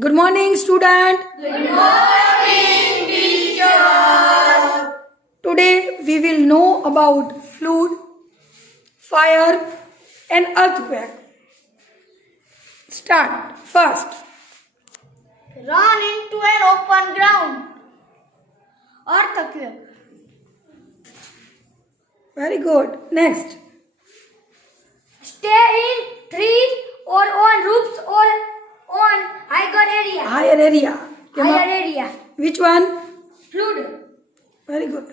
Good morning, student. Good morning, teacher. Today we will know about flood, fire, and earthquake. Start first. Run into an open ground. Earthquake. Very good. Next. Stay in trees or on roofs or on higher area. Higher area. Higher area. Which one? Flood. Very good.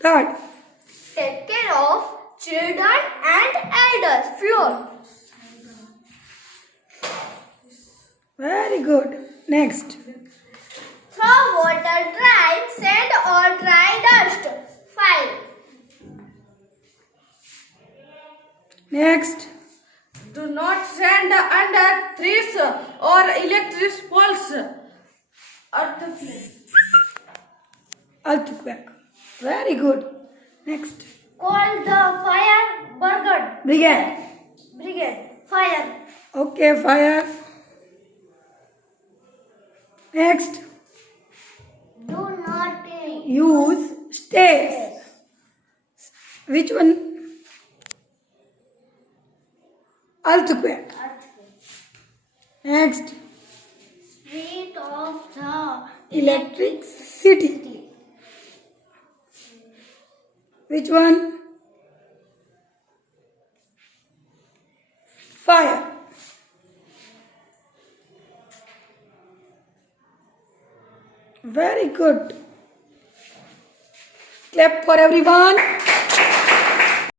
Third. Take care of children and elders. Flood. Very good. Next. Throw water, dry sand or dry dust. Fire. Next. Do not stand under trees or electric poles. Earthquake. Earthquake. Very good. Next. Call the fire Brigade. brigade. Fire. Okay, fire. Next. Do not Use stairs. Which one? Earthquake. Next. Street of the Electricity. Which one? Fire. Very good. Clap for everyone.